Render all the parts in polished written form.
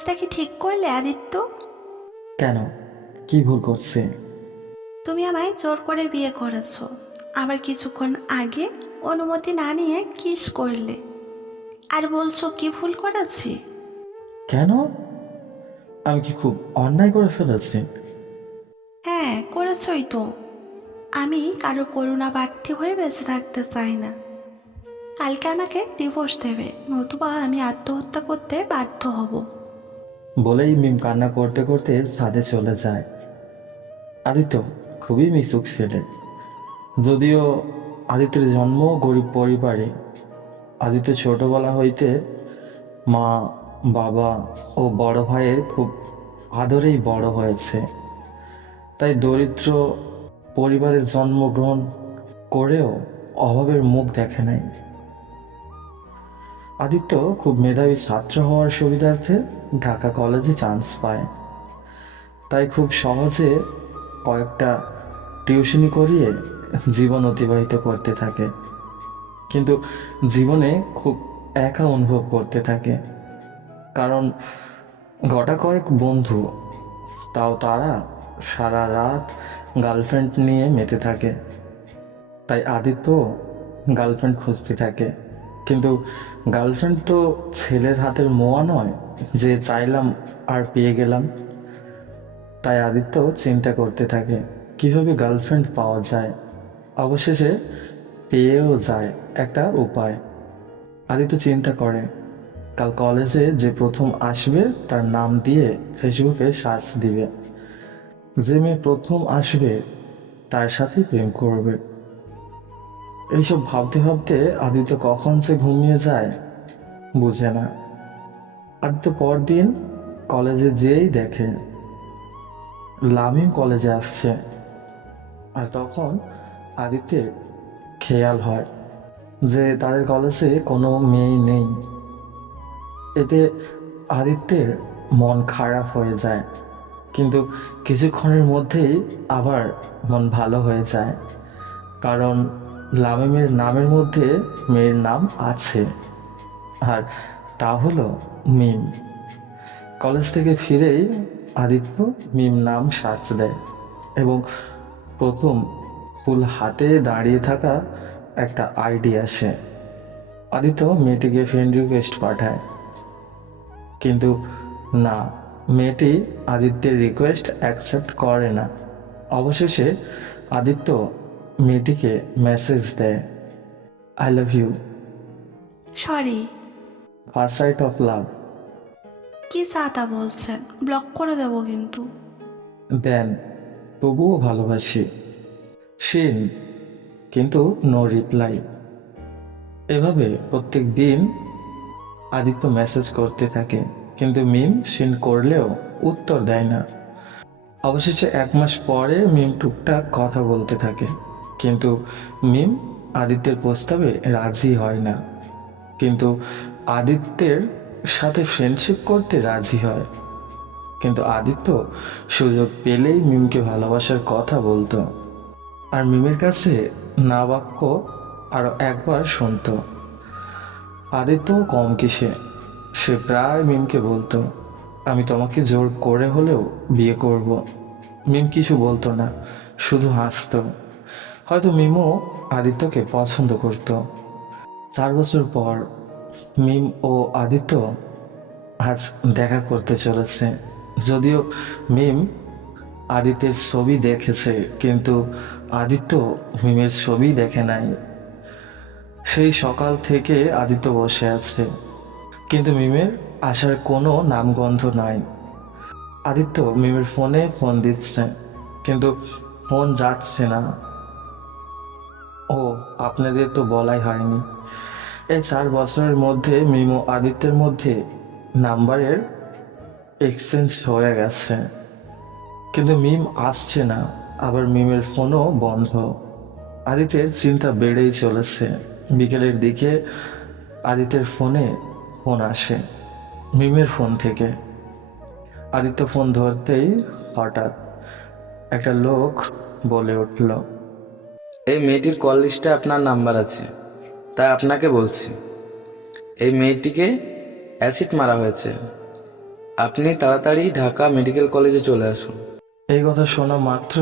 কাজটা কি ঠিক করলে আদিত্য? কেন? কি ভুল করছি? তুমি আমায় জোর করে বিয়ে করেছো, আবার কিছুক্ষণ আগে অনুমতি না নিয়ে কিস করলে, আর বলছো কি ভুল করেছি? কেন? আমি কি খুব অন্যায় করে ফেলেছি? হ্যাঁ, করেছই তো। আমি কারো করুণা প্রার্থী হয়ে বেঁচে থাকতে চাই না। কালকে আমাকে ডিভোর্স দেবে, নতুবা আমি আত্মহত্যা করতে বাধ্য হব। বলেই মিম কান্না করতে করতে ছাদে চলে যায়। আদিত্য খুবই মিশুক ছেলে। যদিও আদিত্যের জন্ম গরিব পরিবারে, আদিত্য ছোটবেলা হইতে মা, বাবা ও বড় ভাইয়ের খুব আদরেই বড় হয়েছে। তাই দরিদ্র পরিবারে জন্মগ্রহণ করেও অভাবের মুখ দেখে নাই। আদিত্য খুব মেধাবী ছাত্র হওয়ার সুবিধার্থে ঢাকা কলেজে চান্স পায়। তাই খুব সহজে কয়েকটা টিউশনি করিয়ে জীবন অতিবাহিত করতে থাকে, কিন্তু জীবনে খুব একা অনুভব করতে থাকে। কারণ গোটা কয়েক বন্ধু, তাও তারা সারা রাত গার্লফ্রেন্ড নিয়ে মেতে থাকে। তাই আদিত্য গার্লফ্রেন্ড খুঁজতে থাকে, কিন্তু গার্লফ্রেন্ড তো ছেলের হাতের মোয়া নয় যে চাইলাম আর পেয়ে গেলাম। তাই আদিত্য চিন্তা করতে থাকে কিভাবে গার্লফ্রেন্ড পাওয়া যায়। অবশেষে পেয়েও যায় একটা উপায়। আদিত্য চিন্তা করে কাল কলেজে যে প্রথম আসবে তার নাম দিয়ে ফেসবুকে সার্চ দিবে। যে মেয়ে প্রথম আসবে তার সাথে প্রেম করবে। এইসব ভাবতে ভাবতে আদিত্য কখন যে ঘুমিয়ে যায় বুঝে না। আদিত্য পরদিন কলেজে যেয়েই দেখে লামিম কলেজে আসছে। আর তখন আদিত্যের খেয়াল হয় যে তাদের কলেজে কোনো মেয়ে নেই। এতে আদিত্যের মন খারাপ হয়ে যায়, কিন্তু কিছুক্ষণের মধ্যেই আবার মন ভালো হয়ে যায়। কারণ লামিমের নামের মধ্যে মেয়ের নাম আছে, আর তা হলো মিম। কলেজ থেকে ফিরেই আদিত্য মিম নাম সার্চ দেয় এবং প্রথম ফুল হাতে দাঁড়িয়ে থাকা একটা আইডি আসে। আদিত্য মেয়েটিকে ফ্রেন্ড রিকোয়েস্ট পাঠায়, কিন্তু না, মেয়েটি আদিত্যের রিকোয়েস্ট অ্যাকসেপ্ট করে না। অবশেষে আদিত্য মেয়েটিকে মেসেজ দেয়, I love you, sorry. First sight of love. কি চাতা বলছেন, ব্লক করে দেবো কিন্তু। দেন তবুও ভালোবাসি, শিন, কিন্তু নো রিপ্লাই। এভাবে প্রত্যেক দিন আদিত্য মেসেজ করতে থাকে, কিন্তু মিম সিন করলেও উত্তর দেয় না। অবশেষে 1 মাস পরে মিম টুকটাক কথা বলতে থাকে, কিন্তু মিম আদিত্যের প্রস্তাবে রাজি হয় না। কিন্তু আদিত্যের সাথে ফ্রেন্ডশিপ করতে রাজি হয়। কিন্তু আদিত্য সুযোগ পেলেই মিমকে ভালোবাসার কথা বলতো, আর মিমের কাছে না বাক্য আরো একবার শুনতো। আদিত্য কম কিসে, সে প্রায় মিমকে বলতো, আমি তোমাকে জোর করে হলেও বিয়ে করব। মিম কিছু বলতো না, শুধু হাসতো। হয়তো মিমও আদিত্যকে পছন্দ করত। 4 বছর পর মিম ও আদিত্য আজ দেখা করতে চলেছে। যদিও মিম আদিত্যের ছবি দেখেছে, কিন্তু আদিত্য মিমের ছবি দেখে নাই। সেই সকাল থেকে আদিত্য বসে আছে, কিন্তু মিমের আসার কোনো নামগন্ধ নাই। আদিত্য মিমের ফোনে ফোন দিচ্ছে, কিন্তু ফোন যাচ্ছে না। ও, আপনাদের তো বলাই হয়নি, এই 4 বছরের মধ্যে মিম ও আদিত্যের মধ্যে নাম্বারের এক্সচেঞ্জ হয়ে গেছে, কিন্তু মিম আসছে না, আবার মিমের ফোনও বন্ধ। আদিত্যের চিন্তা বেড়েই চলেছে। বিকেলের দিকে আদিত্যের ফোনে ফোন আসে, মিমের ফোন থেকে। আদিত্য ফোন ধরতেই হঠাৎ একটা লোক বলে উঠল, এই মেয়েটির কল লিস্টে আপনার নাম্বার আছে, তাই আপনাকে বলছি। এই মেয়েটিকে অ্যাসিড মারা হয়েছে, আপনি তাড়াতাড়ি ঢাকা মেডিকেল কলেজে চলে আসুন। এই কথা শোনা মাত্র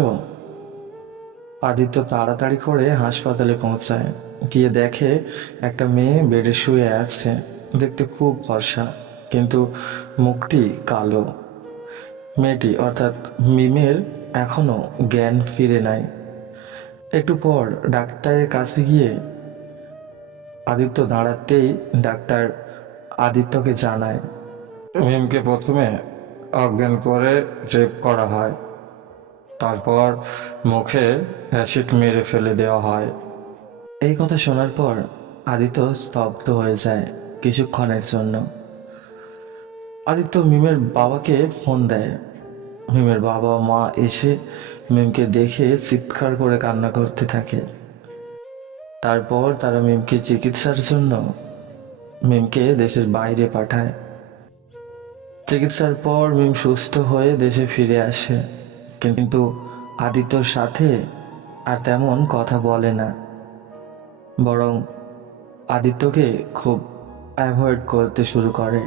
আদিত্য তাড়াতাড়ি করে হাসপাতালে পৌঁছায়। গিয়ে দেখে একটা মেয়ে বেডে শুয়ে আছে। দেখতে খুব ফর্সা, কিন্তু মুখটি কালো। মেয়েটি অর্থাৎ মিমের এখনো জ্ঞান ফিরে নাই। একটু পর ডাক্তারের কাছে গিয়ে আদিত্য দাঁড়াতেই ডাক্তার আদিত্যকে জানায়, মিমকে প্রথমে অজ্ঞান করে রেপ করা হয়, তারপর মুখে অ্যাসিড মেরে ফেলে দেওয়া হয়। এই কথা শোনার পর আদিত্য স্তব্ধ হয়ে যায় কিছুক্ষণের জন্য। আদিত্য মিমের বাবাকে ফোন দেয়। মিমের বাবা মা এসে মিমকে দেখে চিৎকার করে কান্না করতে থাকে। তারপর তারা মিমকে চিকিৎসার জন্য মিমকে দেশের বাইরে পাঠায়। চিকিৎসার পর মিম সুস্থ হয়ে দেশে ফিরে আসে, কিন্তু আদিত্যর সাথে আর তেমন কথা বলে না, বরং আদিত্যকে খুব অ্যাভয়েড করতে শুরু করে।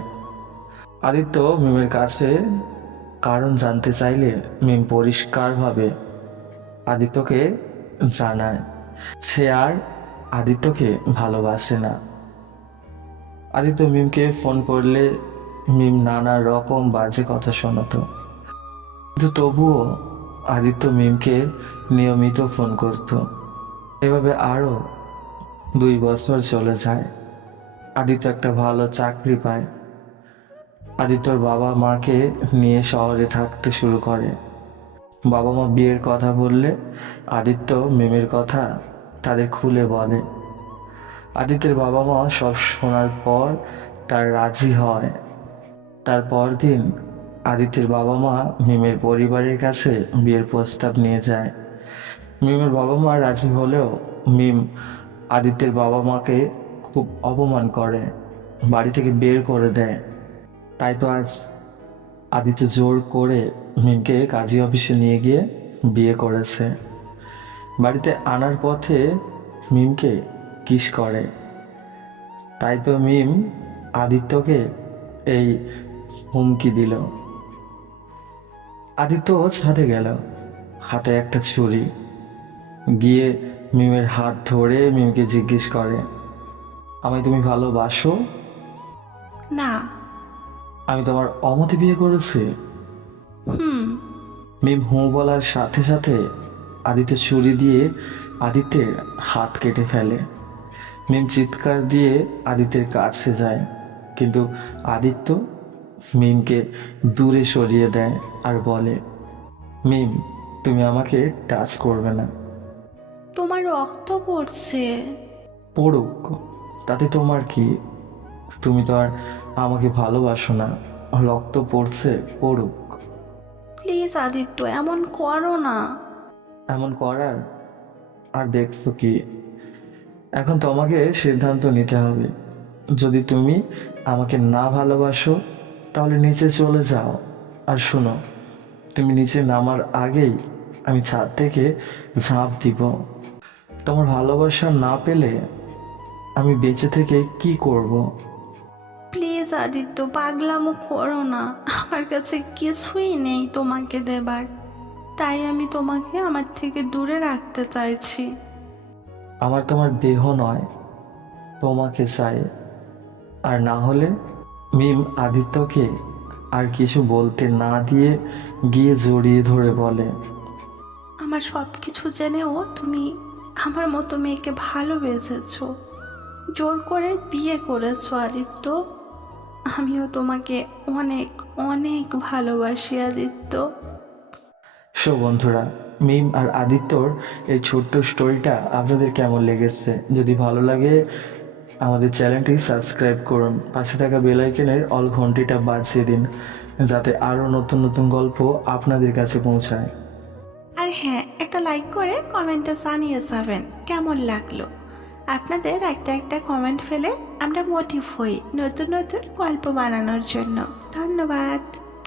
আদিত্য মিমের কাছে কারণ জানতে চাইলে মিম পরিষ্কারভাবে আদিত্যকে জানায় সে আর আদিত্যকে ভালোবাসে না। আদিত্য মিমকে ফোন করলে মিম নানা রকম বাজে কথা শোনাতো, কিন্তু তবুও আদিত্য মিমকে নিয়মিত ফোন করত। এভাবে আরো 2 বছর চলে যায়। আদিত্য একটা ভালো চাকরি পায়। আদিত্যর বাবা মাকে নিয়ে শহরে থাকতে শুরু করে। বাবা মা বিয়ের কথা বললে আদিত্য মিমের কথা তাদের খুলে বলে। আদিত্যের বাবা মা সব শোনার পর তার রাজি হয়। তারপর দিন আদিত্যের বাবা মা মিমের পরিবারের কাছে বিয়ের প্রস্তাব নিয়ে যায়। মিমের বাবা মা রাজি হলেও মিম আদিত্যের বাবা মাকে খুব অপমান করে, বাড়ি থেকে বের করে দেয়। তাই তো আজ আদিত্য জোর করে মিমকে কাজী অফিসে নিয়ে গিয়ে বিয়ে করেছে। বাড়িতে আনার পথে মিমকে কিস করে। তাই তো মিম আদিত্যকে এই হুমকি দিল। আদিত্য ছাদে গেল, হাতে একটা ছুরি। গিয়ে মিমের হাত ধরে মিমকে জিজ্ঞেস করে, আমায় তুমি ভালোবাসো? না। আমি তোমার অমতে বিয়ে করেছি? হুম। মিম হুঁ বলার সাথে সাথে আদিত্য ছুরি দিয়ে আদিত্যের হাত কেটে ফেলে। মিম চিৎকার দিয়ে আদিত্যের কাছে যায়, কিন্তু আদিত্য মিমকে দূরে সরিয়ে দেয় আর বলে, মিম তুমি আমাকে টাচ করবে না। তোমার রক্ত পড়ছে। পড়ুক, তাতে তোমার কি? তুমি তো আর আমাকে ভালোবাসো না। রক্ত পড়ছে, পড়ুক। প্লিজ আদিত্য, এমন করো না। এমন করার আর দেখছো কি? এখন তোমাকে সিদ্ধান্ত নিতে হবে। যদি তুমি আমাকে না ভালোবাসো তাহলে নিচে চলে যাও। আর শোনো, তুমি নিচে নামার আগেই আমি ছাদ থেকে ঝাঁপ দিব। তোমার ভালোবাসা না পেলে আমি বেঁচে থেকে কি করব? প্লিজ আদিত্য, পাগলামো করো না। আমার কাছে কিছুই নেই তোমাকে দেবার, তাই আমি তোমাকে আমার থেকে দূরে রাখতে চাইছি। আমার তোমার দেহ নয়, তোমাকে চাই। আর না হলে মিম আদিত্যকে আর কিছু বলতে না দিয়ে গিয়ে জড়িয়ে ধরে বলে, আমার সব কিছু জেনেও তুমি আমার মতো মেয়েকে ভালোবেসেছো, জোর করে বিয়ে করেছো আদিত্য। আমিও তোমাকে অনেক অনেক ভালোবাসি আদিত্য। সো বন্ধুরা, মিম আর আদিত্যর এই ছোট্ট স্টোরিটা আপনাদের কেমন লেগেছে? যদি ভালো লাগে আমাদের চ্যানেলটি সাবস্ক্রাইব করুন, পাশে থাকা বেল আইকনের অল ঘন্টিটা বাজিয়ে দিন, যাতে আরও নতুন নতুন গল্প আপনাদের কাছে পৌঁছায়। আর হ্যাঁ, একটা লাইক করে কমেন্টে জানিয়ে যাবেন কেমন লাগলো। আপনাদের একটা কমেন্ট ফেলে আমরা মোটিভ হই নতুন নতুন গল্প বানানোর জন্য। ধন্যবাদ।